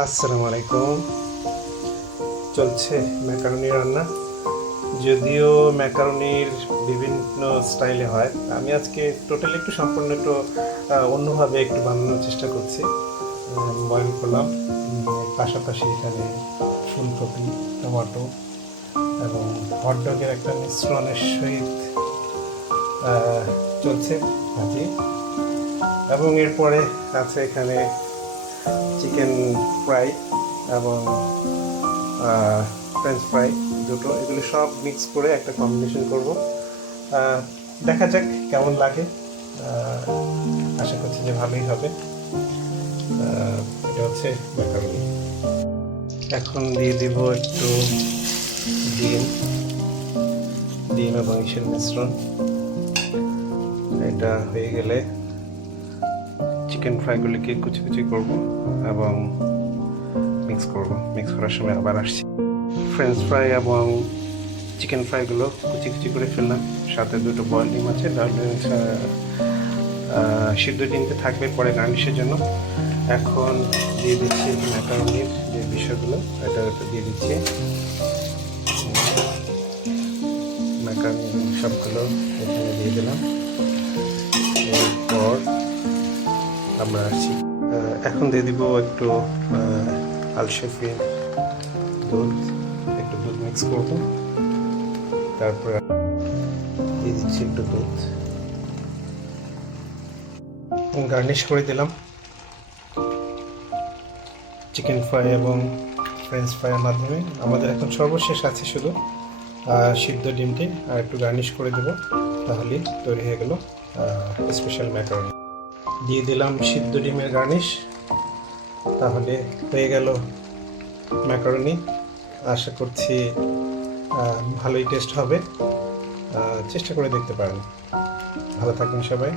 আসসালামু আলাইকুম। চলছে ম্যাকারনি রান্না। যদিও ম্যাকারনির বিভিন্ন স্টাইলে হয়, আমি আজকে টোটালি একটু সম্পূর্ণ একটু অন্যভাবে একটু বানানোর চেষ্টা করছি। বয়েল করলাম, পাশাপাশি এখানে ফুলকপি, টমেটো এবং হটডগের একটা মিশ্রণের সহিত চলছে ভাজি, এবং এরপরে আছে এখানে চিকেন ফ্রাই এবং ফ্রেঞ্চ ফ্রাই দুটো, এগুলো সব মিক্স করে একটা কম্বিনেশন করব। দেখা যাক কেমন লাগে। আশা করছি যে ভালোই হবে। এটা হচ্ছে ম্যাকারনি। এখন দিয়ে দিব একটু ডিম ডিম এবং ইসের মিশ্রণ। এটা হয়ে গেলে চিকেন ফ্রাইগুলিকে কুচি কুচি করব এবং মিক্স করার সময় আবার আসছি। ফ্রেঞ্চ ফ্রাই এবং চিকেন ফ্রাইগুলো কুচি কুচি করে ফেললাম, সাথে দুটো বয়েল ডিম আছে, সিদ্ধ ডিমতে থাকবে পরে গার্নিশের জন্য। এখন দিয়ে দিচ্ছি ম্যাকারনির যে বিষয়গুলো, এটা দিয়ে দিচ্ছি। ম্যাকারনি সবগুলো এখানে দিয়ে দিলাম। এরপর আমরা আসছি, এখন দিয়ে দিব একটু আলশেফির দুধ, একটু দুধ মিক্স করব। তারপরে দিয়ে দিচ্ছি একটু দুধ, গার্নিশ করে দিলাম চিকেন ফ্রাই এবং ফ্রেঞ্চ ফ্রাইয়ের মাধ্যমে। আমাদের এখন সর্বশেষ আছে শুধু সিদ্ধ ডিমটি আর একটু গার্নিশ করে দেব, তাহলেই তৈরি হয়ে গেল স্পেশাল ম্যাকারনি। দিয়ে দিলাম সিদ্ধ ডিমের গার্নিশ, তাহলে হয়ে গেল ম্যাকারনি। আশা করছি ভালোই টেস্ট হবে। চেষ্টা করে দেখতে পারেন। ভালো থাকবেন সবাই।